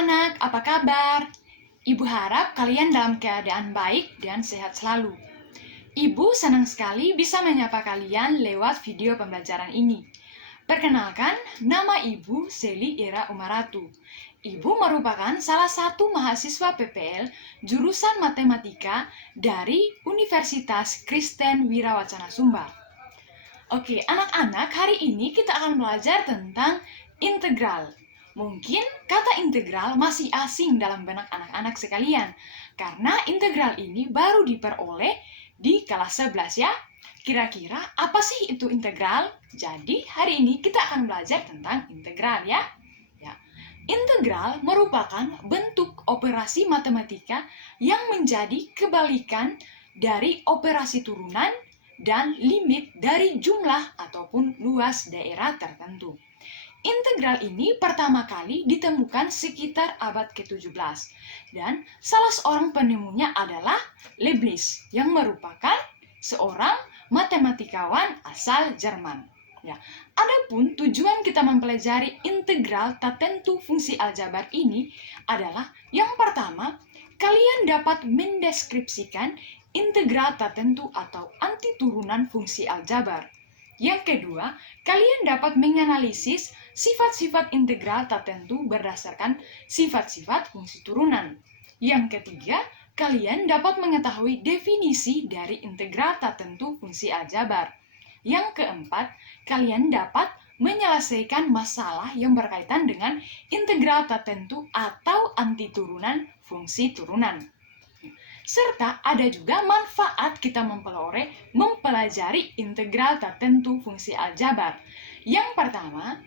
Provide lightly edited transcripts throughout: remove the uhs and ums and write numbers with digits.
anak-anak, apa kabar? Ibu harap kalian dalam keadaan baik dan sehat selalu. Ibu senang sekali bisa menyapa kalian lewat video pembelajaran ini. Perkenalkan, nama Ibu Seli Ira Umaratu. Ibu merupakan salah satu mahasiswa PPL jurusan Matematika dari Universitas Kristen Wirawacana Sumba. Oke, anak-anak, hari ini kita akan belajar tentang integral. Mungkin kata integral masih asing dalam benak anak-anak sekalian, karena integral ini baru diperoleh di kelas 11 ya. Kira-kira apa sih itu integral? Jadi hari ini kita akan belajar tentang integral ya. Integral merupakan bentuk operasi matematika yang menjadi kebalikan dari operasi turunan dan limit dari jumlah ataupun luas daerah tertentu. Integral ini pertama kali ditemukan sekitar abad ke-17 dan salah seorang penemunya adalah Leibniz yang merupakan seorang matematikawan asal Jerman. Adapun tujuan kita mempelajari integral tertentu fungsi aljabar ini adalah yang pertama, kalian dapat mendeskripsikan integral tertentu atau antiturunan fungsi aljabar. Yang kedua, kalian dapat menganalisis sifat-sifat integral tertentu berdasarkan sifat-sifat fungsi turunan. Yang ketiga, kalian dapat mengetahui definisi dari integral tertentu fungsi aljabar. Yang keempat, kalian dapat menyelesaikan masalah yang berkaitan dengan integral tertentu atau antiturunan fungsi turunan. Serta ada juga manfaat kita mempelajari integral tertentu fungsi aljabar. Yang pertama,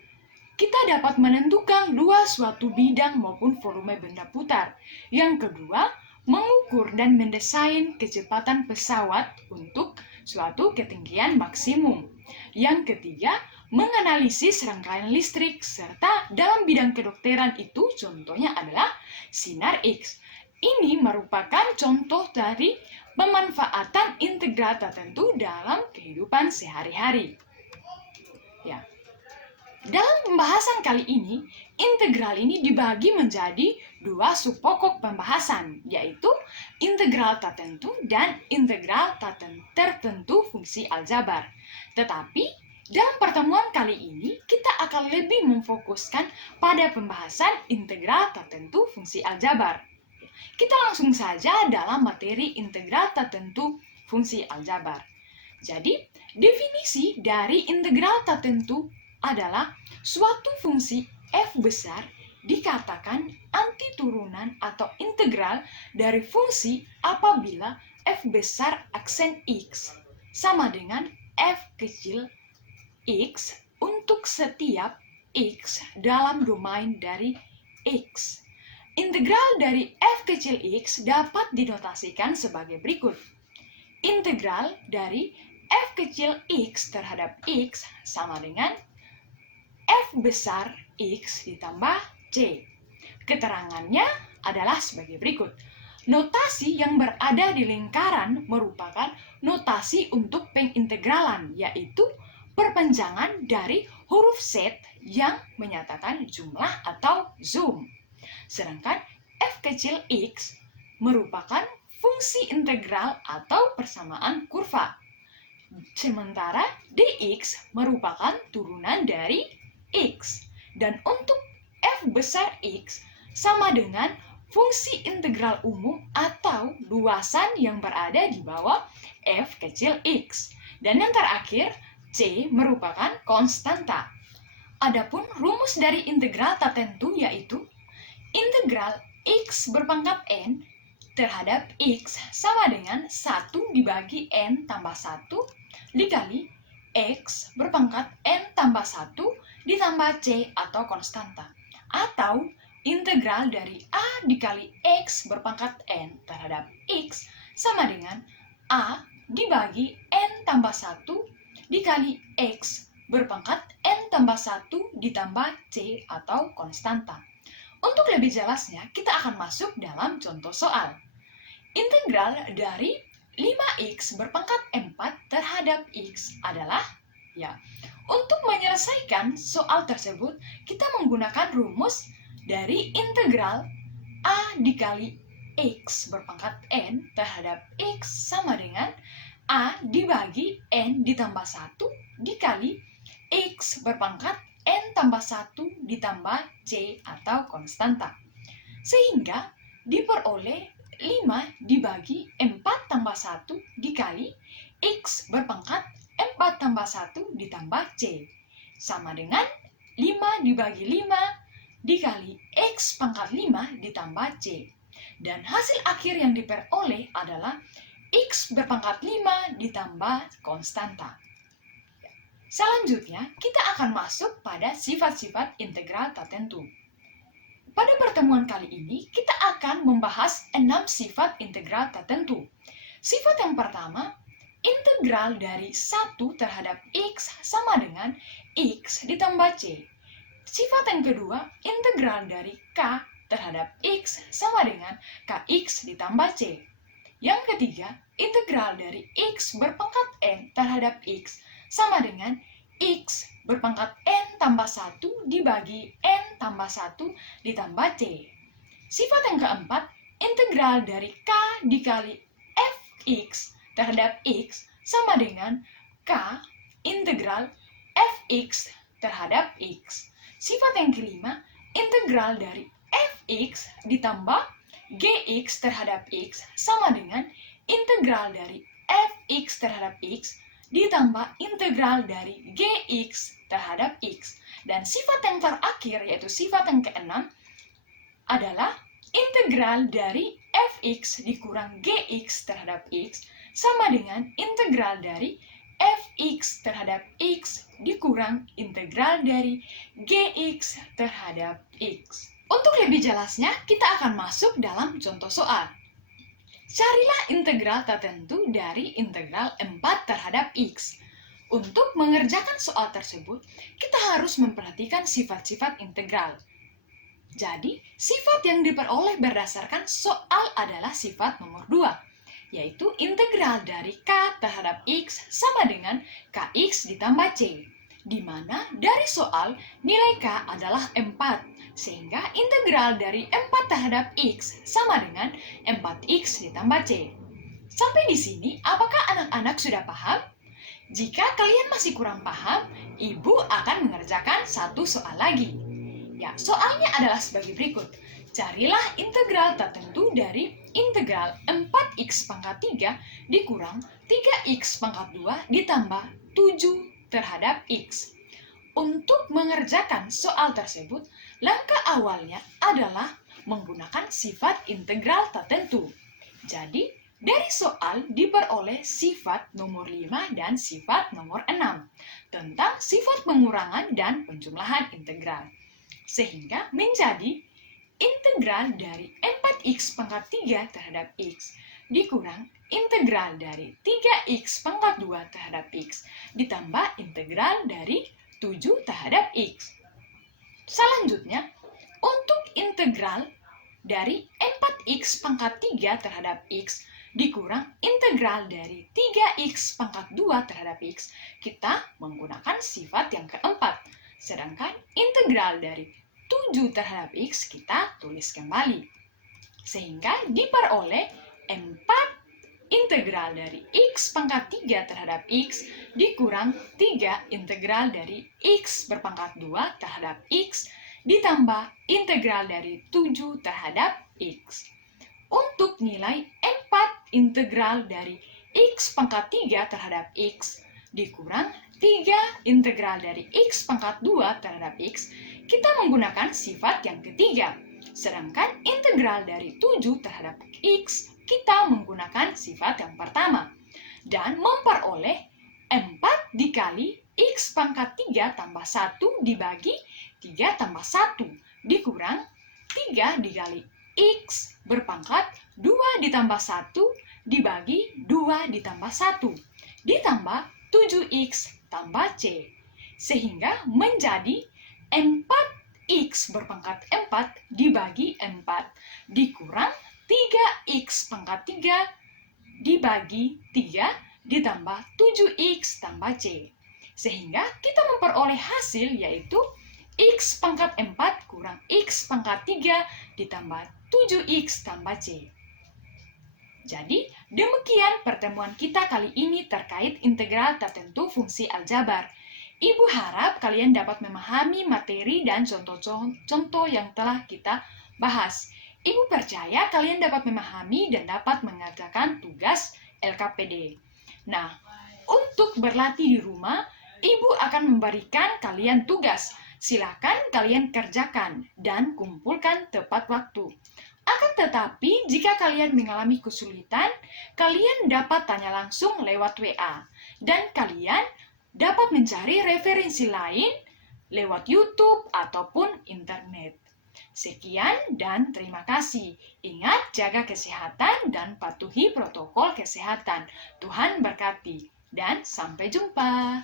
kita dapat menentukan luas suatu bidang maupun volume benda putar. Yang kedua, mengukur dan mendesain kecepatan pesawat untuk suatu ketinggian maksimum. Yang ketiga, menganalisis rangkaian listrik, serta dalam bidang kedokteran itu contohnya adalah sinar X. Ini merupakan contoh dari pemanfaatan integral tertentu dalam kehidupan sehari-hari. Dalam pembahasan kali ini, integral ini dibagi menjadi dua subpokok pembahasan, yaitu integral tertentu dan integral tertentu fungsi aljabar. Tetapi, dalam pertemuan kali ini, kita akan lebih memfokuskan pada pembahasan integral tertentu fungsi aljabar. Kita langsung saja dalam materi integral tertentu fungsi aljabar. Jadi, definisi dari integral tertentu adalah suatu fungsi f besar dikatakan antiturunan atau integral dari fungsi apabila f besar aksen x sama dengan f kecil x untuk setiap x dalam domain dari x. Integral dari f kecil x dapat dinotasikan sebagai berikut. Integral dari f kecil x terhadap x sama dengan f besar x ditambah c. Keterangannya adalah sebagai berikut. Notasi yang berada di lingkaran merupakan notasi untuk pengintegralan, yaitu perpanjangan dari huruf Z yang menyatakan jumlah atau zoom. Sedangkan f kecil x merupakan fungsi integral atau persamaan kurva. Sementara dx merupakan turunan dari x. Dan untuk f besar x sama dengan fungsi integral umum atau luasan yang berada di bawah f kecil x. Dan yang terakhir, c merupakan konstanta. Adapun rumus dari integral tertentu yaitu integral x berpangkat n terhadap x sama dengan 1 dibagi n tambah 1 dikali x berpangkat n tambah 1 ditambah c atau konstanta. Atau integral dari a dikali x berpangkat n terhadap x sama dengan a dibagi n tambah 1 dikali x berpangkat n tambah 1 ditambah c atau konstanta. Untuk lebih jelasnya, kita akan masuk dalam contoh soal. Integral dari 5x berpangkat 4 terhadap x adalah, untuk menyelesaikan soal tersebut, kita menggunakan rumus dari integral A dikali X berpangkat N terhadap X sama dengan A dibagi N ditambah 1 dikali X berpangkat N tambah 1 ditambah C atau konstanta. Sehingga diperoleh 5 dibagi 4 tambah 1 dikali X berpangkat 4 tambah 1 ditambah C. Sama dengan 5 dibagi 5 dikali X pangkat 5 ditambah C. Dan hasil akhir yang diperoleh adalah X berpangkat 5 ditambah konstanta. Selanjutnya, kita akan masuk pada sifat-sifat integral tak tentu. Pada pertemuan kali ini, kita akan membahas 6 sifat integral tak tentu. Sifat yang pertama, integral dari 1 terhadap X sama dengan X ditambah C. Sifat yang kedua, integral dari K terhadap X sama dengan Kx ditambah C. Yang ketiga, integral dari X berpangkat N terhadap X sama dengan X berpangkat N tambah 1 dibagi N tambah 1 ditambah C. Sifat yang keempat, integral dari K dikali Fx terhadap X sama dengan K integral Fx terhadap X. Sifat yang kelima, integral dari Fx ditambah Gx terhadap X sama dengan integral dari Fx terhadap X ditambah integral dari Gx terhadap X. Dan sifat yang terakhir, yaitu sifat yang keenam, adalah integral dari Fx dikurang Gx terhadap X sama dengan integral dari Fx terhadap X dikurang integral dari Gx terhadap X. Untuk lebih jelasnya, kita akan masuk dalam contoh soal. Carilah integral tak tentu dari integral 4 terhadap X. Untuk mengerjakan soal tersebut, kita harus memperhatikan sifat-sifat integral. Jadi, sifat yang diperoleh berdasarkan soal adalah sifat nomor 2. Yaitu integral dari K terhadap X sama dengan Kx ditambah C, di mana dari soal nilai K adalah 4, sehingga integral dari 4 terhadap X sama dengan 4X ditambah C. Sampai di sini, apakah anak-anak sudah paham? Jika kalian masih kurang paham, Ibu akan mengerjakan satu soal lagi. Ya, soalnya adalah sebagai berikut. Carilah integral tak tentu dari integral 4x pangkat 3 dikurang 3x pangkat 2 ditambah 7 terhadap x. Untuk mengerjakan soal tersebut, langkah awalnya adalah menggunakan sifat integral tak tentu. Jadi, dari soal diperoleh sifat nomor 5 dan sifat nomor 6 tentang sifat pengurangan dan penjumlahan integral. Sehingga menjadi integral dari 4x pangkat 3 terhadap x dikurang integral dari 3x pangkat 2 terhadap x ditambah integral dari 7 terhadap x. Selanjutnya, untuk integral dari 4x pangkat 3 terhadap x dikurang integral dari 3x pangkat 2 terhadap x, kita menggunakan sifat yang keempat. Sedangkan integral dari 7 terhadap X kita tulis kembali. Sehingga diperoleh 4 integral dari X pangkat 3 terhadap X dikurang 3 integral dari X berpangkat 2 terhadap X ditambah integral dari 7 terhadap X. Untuk nilai 4 integral dari X pangkat 3 terhadap X dikurang 3 integral dari X pangkat 2 terhadap X, kita menggunakan sifat yang ketiga. Sedangkan integral dari 7 terhadap X, kita menggunakan sifat yang pertama. Dan memperoleh 4 dikali X pangkat 3 tambah 1 dibagi 3 tambah 1 dikurang 3 dikali X berpangkat 2 ditambah 1 dibagi 2 ditambah 1 ditambah 7X tambah C. Sehingga menjadi 4X berpangkat 4 dibagi 4 dikurang 3X pangkat 3 dibagi 3 ditambah 7X tambah C. Sehingga kita memperoleh hasil yaitu X pangkat 4 kurang X pangkat 3 ditambah 7X tambah C. Jadi, demikian pertemuan kita kali ini terkait integral tertentu fungsi aljabar. Ibu harap kalian dapat memahami materi dan contoh-contoh yang telah kita bahas. Ibu percaya kalian dapat memahami dan dapat mengerjakan tugas LKPD. Nah, untuk berlatih di rumah, Ibu akan memberikan kalian tugas. Silakan kalian kerjakan dan kumpulkan tepat waktu. Akan tetapi, jika kalian mengalami kesulitan, kalian dapat tanya langsung lewat WA. Dan kalian dapat mencari referensi lain lewat YouTube ataupun internet. Sekian dan terima kasih. Ingat jaga kesehatan dan patuhi protokol kesehatan. Tuhan berkati dan sampai jumpa.